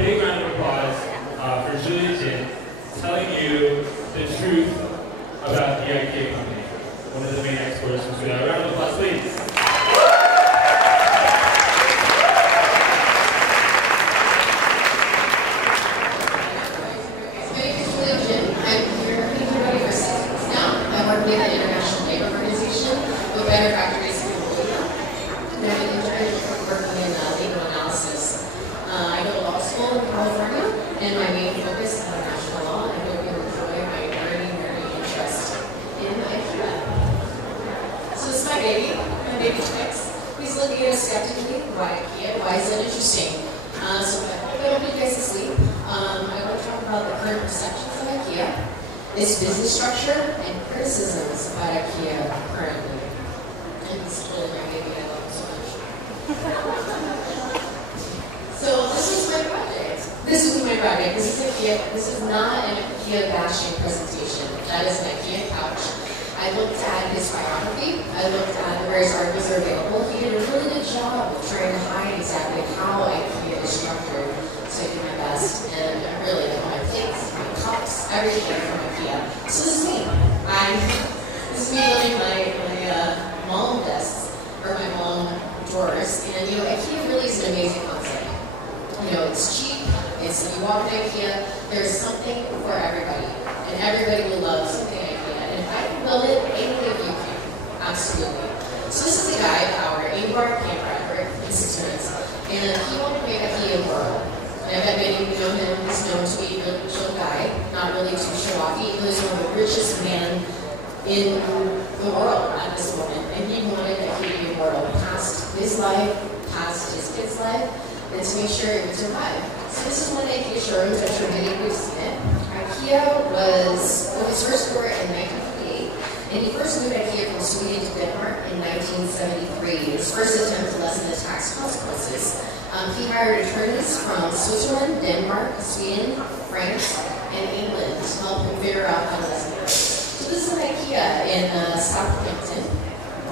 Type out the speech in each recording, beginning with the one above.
big round of applause for Julia Gin telling you the truth about the IKEA company. One of the main exporters from Sweden. A round of applause, please. Better factories in Julia. I'm an intern working in legal analysis. I go to law school in California, and my main focus is international law. I hope you enjoy my very interest in IKEA. So this is my baby chicks. Please look at it skeptically. Why IKEA? Why is it interesting? So if I don't put you guys to sleep, I want to talk about the current perceptions of IKEA, its business structure, and criticisms about IKEA currently. So this is my project. This is IKEA. This is not an IKEA-bashing presentation. That is an IKEA couch. I looked at his biography. I looked at the various articles that are available. He did a really good job of trying to hide exactly how IKEA is structured. So I did my best, and really my plates, my cups, everything from IKEA. So this is me. This is me building my mom desks, or my mom drawers, and IKEA really is an amazing concept. It's cheap, you walk to IKEA, there's something for everybody, and everybody will love something IKEA, and if I can build it, any of you can, absolutely. So this is a guy, our 8-bar camera in 6 minutes, and he wanted to make IKEA world. And I bet many of you know him, he's known to be a really chill guy, not really too show-offy. He was one of the richest men in the world at this moment, and he wanted IKEA to be a world past his life, past his kids' life, and to make sure it would survive. So this is one of the IKEA showrooms. I'm sure many of you have seen it. IKEA was his first store in 1958, and he first moved IKEA from Sweden to Denmark in 1973. His first attempt to lessen the tax consequences. He hired attorneys from Switzerland, Denmark, Sweden, France, and England to help him figure out how to lessen it. This is an IKEA in Southampton,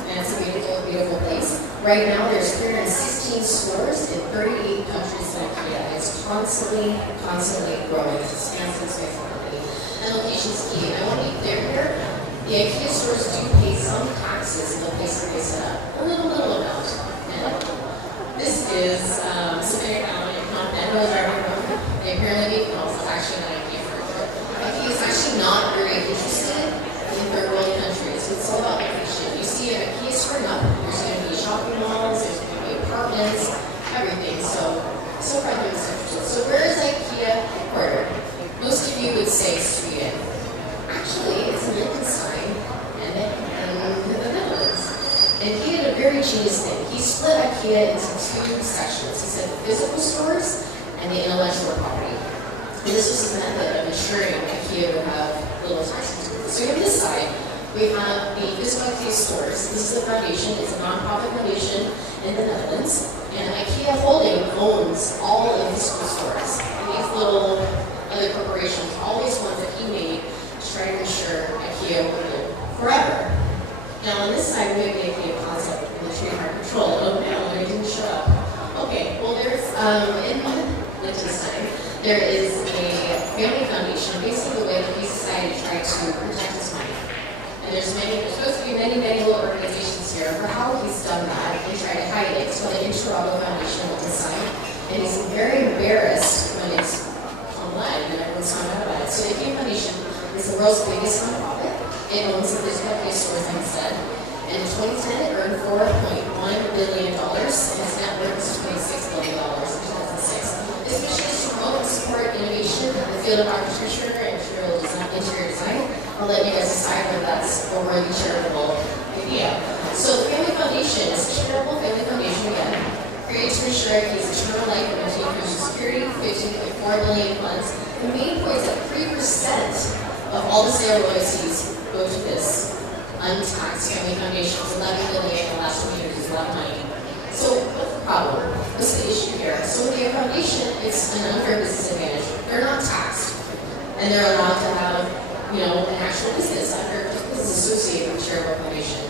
and it's a beautiful place. Right now, there's 316 stores in 38 countries in IKEA. It's constantly growing. It's expansive space company. And location's key. I want to be clear here. The IKEA stores do pay some taxes in the place where they set up. A little amount. And this is something I found in Phnom Penh. I was driving around. They apparently make also actually an IKEA furniture. IKEA is actually not very interested in third world countries. It's all about location. You see an IKEA spring up, there's going to be shopping malls, there's going to be apartments, everything. So far I'm interested. So where is IKEA headquartered? Most of you would say Sweden. Actually, it's in Liechtenstein and in the Netherlands. And he did a very genius thing. He split IKEA into 2 sections. He said the physical stores and the intellectual property. And this was his method of ensuring IKEA would have little tax. So on this side, we have the physical IKEA stores. This is the foundation. It's a non-profit foundation in the Netherlands. And IKEA Holding owns all of the physical stores. And these little other corporations, all these ones that he made to try to ensure IKEA would live forever. Now on this side, we have the IKEA concept and the trademark control. Oh no, it didn't show up. Okay, well there's, in Liechtenstein, there is a family foundation, basically the way that these society tried to protect his money. And there's supposed to be many little organizations here for how he's done that and tried to hide it. So the Interrobble Foundation went to sign, and he's very embarrassed when it's online and everyone's found out about it. So the IKEA Foundation is the world's biggest nonprofit. It owns the physical IKEA stores, like I said. And in 2010, it earned $4.1 billion, and its net worth is $26 billion in 2006. Its mission is to promote and support innovation in the field of architecture and interior design. I'll let you guys decide whether that's a worthy charitable idea. So the Family Foundation is a charitable family foundation again, created to ensure IKEA's eternal life and maintain Social Security, 15.4 billion funds. The main point is that 3% of all the sale royalties go to this untaxed family foundation. It's 11 billion in the last 20 years. It's a lot of money. So what's the problem? What's the issue here? So with the foundation, it's an unfair business advantage. They're not taxed, and they're allowed to have an actual business under business associated with charitable foundation.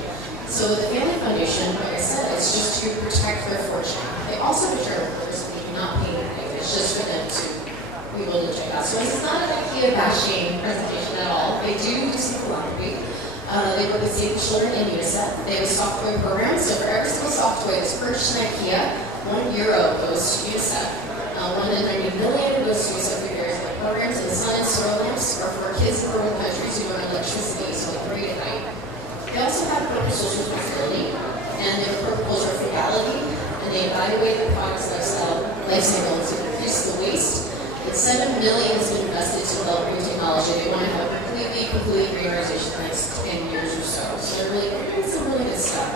So with the Family Foundation, like I said, it's just to protect their fortune. They also have charitable purpose, but they do not pay anything. It's just for them to people to check out. So this is not an IKEA-bashing presentation at all. They do some philanthropy. They work with Save the Children and UNICEF. They have a software program, so for every single software that's purchased in IKEA, €1 goes to UNICEF. 190 million goes to UNICEF through various programs, and the sun and soil lamps are for kids in rural countries who don't have electricity, so they pray at night. They also have corporate social responsibility, and they have a corporate culture of frugality, and they evaluate the product's life cycle to reduce the waste. And $7 million has been invested to develop new technology. They want to have a completely green organization in the next 10 years or so. So they're really doing some really good stuff.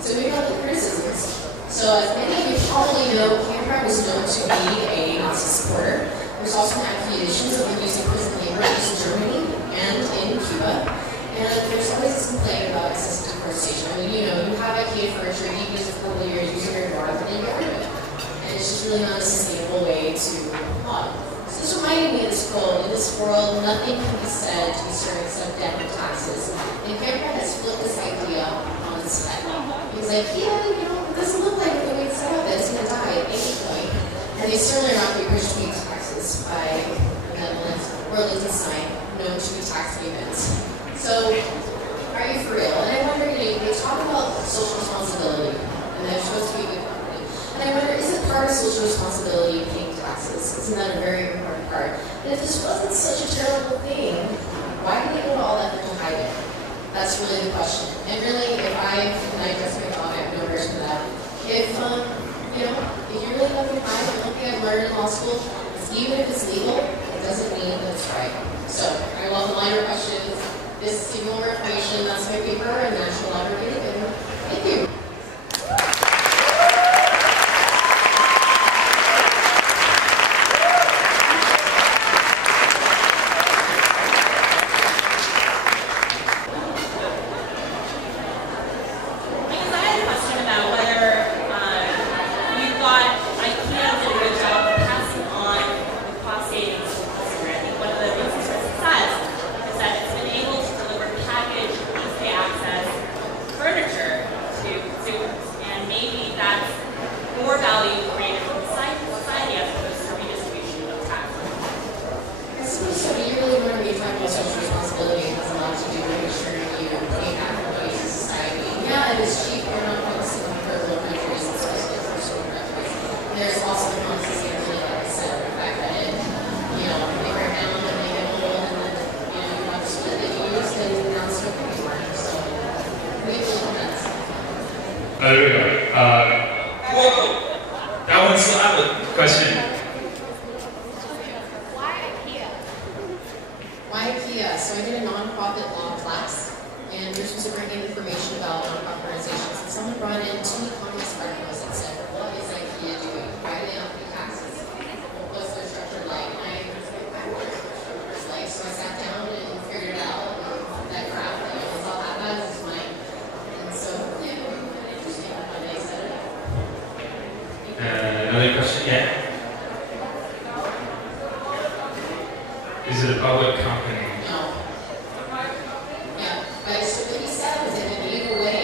So maybe about the criticisms. So as many of you probably know, Canberra was known to be a Nazi supporter. There's also accusations of abusing prison labor in Germany and in Cuba. And there's always this complaint about excessive deforestation. I mean, you know, you have IKEA furniture, you use it for 4 years, use it your garden, and then you get rid of it. And it's just really not a sustainable way to live. So this reminded me of this quote: in this world, nothing can be said to be certain except death and taxes. And Canberra has flipped this idea on its head. He's like, yeah, you know, it doesn't look like the way it's set up that it's going to die at any point. And they certainly are not going to be pushed to pay taxes by the Netherlands or Liechtenstein, known to be tax havens. So, are you for real? And I wonder, you know, they talk about social responsibility, and they're supposed to be a good company. And I wonder, is it part of social responsibility paying taxes? Isn't that a very important part? And if this wasn't such a terrible thing, why did they go to all that to hide it? That's really the question. And really, if I guess my thought, I have no version of that. If, you know, if you really love your mind, and one thing I've learned in law school is even if it's legal, it doesn't mean that it's right. So, I love the lighter questions. This is more information. That's my paper and National Library. And thank you. There we go. That one's still out of question. Why IKEA? Why IKEA? So I did a nonprofit law class, and we were supposed to bring in information about nonprofit organizations. And someone brought in 2 economist articles that said, what is IKEA doing? Why do they not pay taxes? What's their structure like? And I wonder what their structure is like. So I sat down and figured it out. And that graph that I saw that is mine. And so, yeah, it was kind of interesting how they set it up. Another question? Yeah? Is it a public company? No. Yeah, but so what he said was that he gave away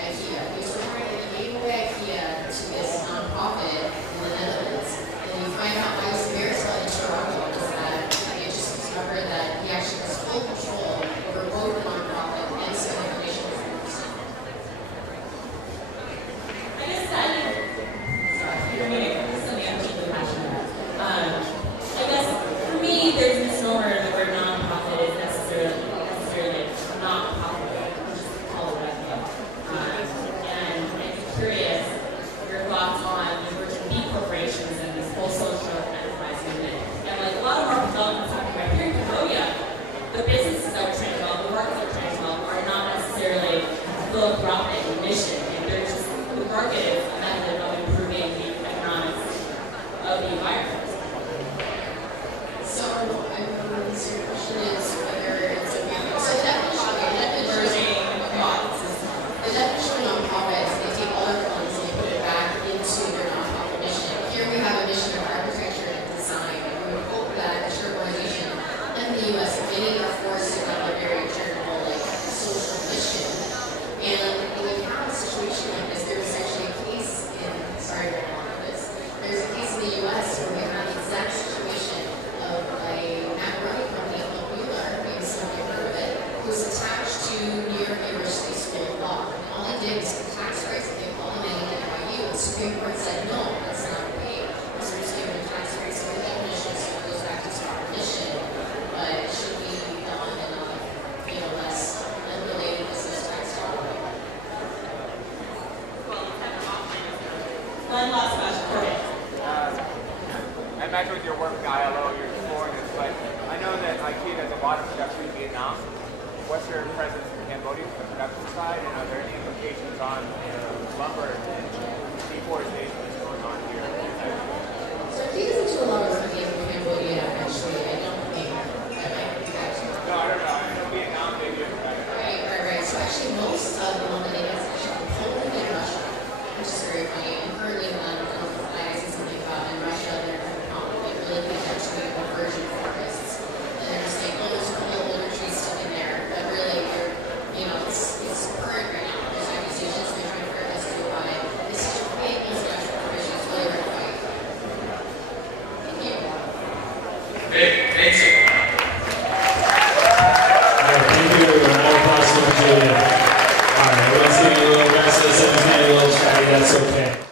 IKEA. He was referring that he gave away IKEA to this nonprofit in the Netherlands. And you find out why his Marisol in Toronto was that they just discovered that he actually has full control over both the nonprofit and so the foundation of 4%. I guess that you're meeting something I'm deeply passionate about. I guess for me, there's a misnomer that the word nonprofit is necessarily not profitable. Just call it what I feel. And I'm curious your thoughts on the emerging B corporations and this whole social enterprise movement. And like a lot of our developments happening right here in Cambodia, the businesses that we're trying to develop, the markets that we're trying to develop, are not necessarily philanthropic in mission. And they're just, the market is a method of improving the economics of the environment. So, your question is whether it's a so the definition of nonprofit is they take all their funds and they put it back into their nonprofit mission. Here we have a mission of architecture and design, and we would hope that a church organization in the U.S. getting our forces to have a very charitable, like, social mission. And when you have a situation like this, there was actually a case in, sorry to go on with this, there's a case in the U.S. where we had the exact situation of from ILO, you're exploring this, but I know that IKEA does a lot of production in Vietnam. What's your presence in Cambodia from the production side, and are there any implications on lumber and deforestation that's going on here? So he doesn't do a lot of work in Cambodia, actually. I don't think that might be actually. No, I don't know. I know Vietnam, they do. Right. So actually most of the lumber they get is actually from Poland and Russia, which is very funny. And currently, I see something about in Russia, they're really actually a version of